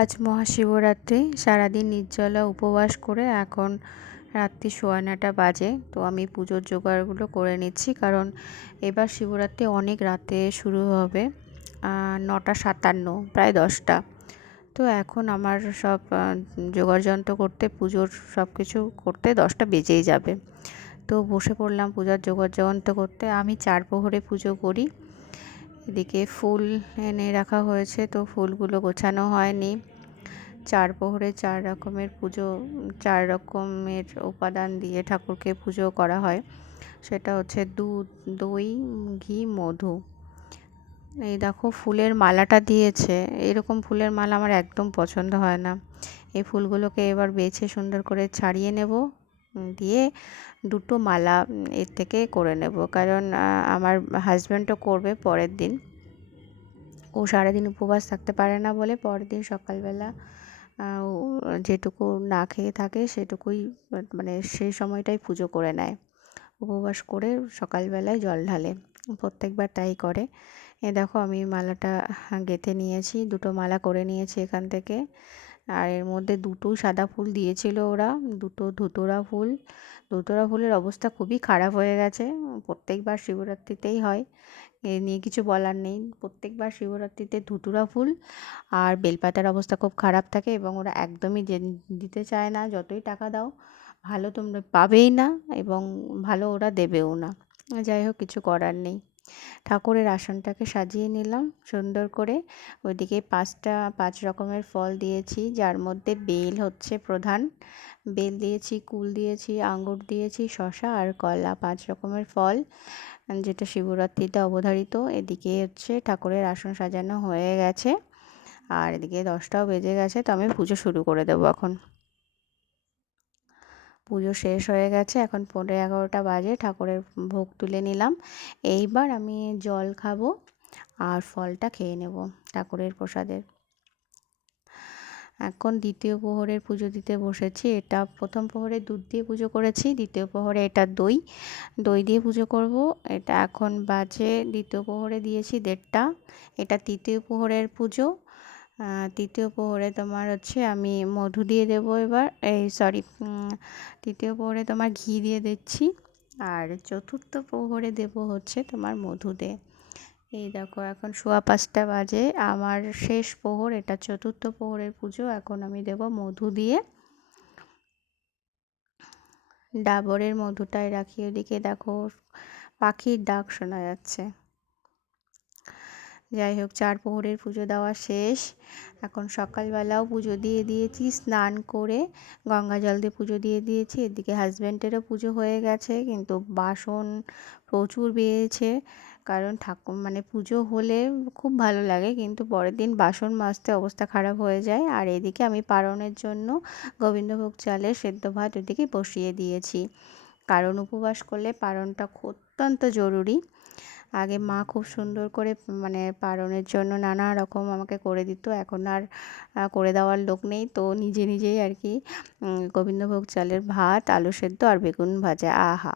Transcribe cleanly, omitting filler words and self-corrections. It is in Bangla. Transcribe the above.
আজ মহাশিবরাত্রি। সারাদিন নির্জলা উপবাস করে এখন রাত্রি 9:15 বাজে। তো আমি পুজোর জোগাড়গুলো করে নিচ্ছি, কারণ এবার শিবরাত্রি অনেক রাতে শুরু হবে। 9:57, প্রায় 10টা। তো এখন আমার সব জোগাড়যন্ত্র করতে, পুজোর সব কিছু করতে 10টা বেজেই যাবে। তো বসে পড়লাম পূজার জোগাড়যন্ত্র করতে। আমি 4 প্রহরে পুজো করি। এদিকে ফুল এনে রাখা হয়েছে, তো ফুলগুলো গোছানো হয়নি। 4 প্রহরে 4 রকমের পুজো, 4 রকমের উপাদান দিয়ে ঠাকুরকে পুজো করা হয়। সেটা হচ্ছে দুধ, দই, ঘি, মধু। এই দেখো ফুলের মালাটা দিয়েছে। এরকম ফুলের মালা আমার একদম পছন্দ হয় না। এই ফুলগুলোকে এবার বেছে সুন্দর করে ছাড়িয়ে নেব, দিয়ে দুটো মালা এর থেকে করে নেব, কারণ আমার হাজব্যান্ডও করবে পরের দিন। ও সারাদিন উপবাস থাকতে পারে না বলে পরের দিন সকালবেলা যেটুকু না খেয়ে থাকে সেটুকুই, মানে সেই সময়টাই পুজো করে নেয়। উপবাস করে সকালবেলায় জল ঢালে, প্রত্যেকবার তাই করে। এ দেখো আমি মালাটা গেঁথে নিয়েছি, দুটো মালা করে নিয়েছি এখান থেকে। আর এর মধ্যে দুটো সাদা ফুল দিয়েছিল ওরা, দুটো ধুতুরা ফুল। ধুতুরা ফুলের অবস্থা খুবই খারাপ হয়ে গেছে। প্রত্যেকবার শিবরাত্রিতেই হয়, এ নিয়ে কিছু বলার নেই। প্রত্যেকবার শিবরাত্রিতে ধুতুরা ফুল আর বেলপাতার অবস্থা খুব খারাপ থাকে, এবং ওরা একদমই দিতে চায় না। যতই টাকা দাও ভালো তোমরা পাবেই না, এবং ভালো ওরা দেবেও না। যাই হোক, কিছু করার নেই। ঠাকুরের আসনটাকে সাজিয়ে নিলাম সুন্দর করে। ওইদিকে 5 রকমের ফল দিয়েছি, যার মধ্যে বেল হচ্ছে প্রধান। বেল দিয়েছি, কুল দিয়েছি, আঙ্গুর দিয়েছি, শসা আর কলা, 5 রকমের ফল, যেটা শিবরাত্রিতে অবধারিত। এদিকে হচ্ছে ঠাকুরের আসন সাজানো হয়ে গেছে, আর এদিকে 10টাও বেজে গেছে। তো আমি পুজো শুরু করে দেবো এখন। পুজো শেষ হয়ে গেছে, এখন 11:15 বাজে। ঠাকুরের ভোগ তুলে নিলাম। এইবার আমি জল খাবো আর ফলটা খেয়ে নেব ঠাকুরের প্রসাদের। এখন দ্বিতীয় প্রহরের পুজো দিতে বসেছি। এটা প্রথম প্রহরে দুধ দিয়ে পুজো করেছি, দ্বিতীয় প্রহরে এটা দই দিয়ে পুজো করব। এটা এখন বাজে, দ্বিতীয় প্রহরে দিয়েছি 1:30। এটা তৃতীয় প্রহরের পুজো। তৃতীয় প্রহরে তোমার হচ্ছে আমি মধু দিয়ে দেবো এবার, তৃতীয় প্রহরে তোমার ঘি দিয়ে দিচ্ছি, আর চতুর্থ প্রহরে দেবো হচ্ছে তোমার মধু দিয়ে। এই দেখো এখন 5:15 বাজে, আমার শেষ প্রহর, এটা চতুর্থ প্রহরের পুজো। এখন আমি দেব মধু দিয়ে। ডাবরের মধুটাই রাখি। ওদিকে দেখো পাখির ডাক শোনা যাচ্ছে। যাই হোক, 4 প্রহরের পুজো দেওয়া শেষ। এখন সকালবেলাও পুজো দিয়ে দিয়েছি, স্নান করে গঙ্গা জল দিয়ে পুজো দিয়ে দিয়েছি। এদিকে হাজব্যান্ডেরও পুজো হয়ে গেছে, কিন্তু বাসন প্রচুর বেরিয়েছে। কারণ মানে পুজো হলে খুব ভালো লাগে, কিন্তু পরের দিন বাসন মাজতে অবস্থা খারাপ হয়ে যায়। আর এদিকে আমি পারণের জন্য গোবিন্দভোগ চালের সেদ্ধ ভাত ওদিকে বসিয়ে দিয়েছি, কারণ উপবাস করলে পারণটা অত্যন্ত জরুরি। আগে মা খুব সুন্দর করে, মানে পারণের জন্য নানা রকম আমাকে করে দিত। এখন আর করে দেওয়ার লোক নেই, তো নিজে নিজেই আর কি গোবিন্দভোগ চালের ভাত, আলু সেদ্ধ আর বেগুন ভাজা, আহা!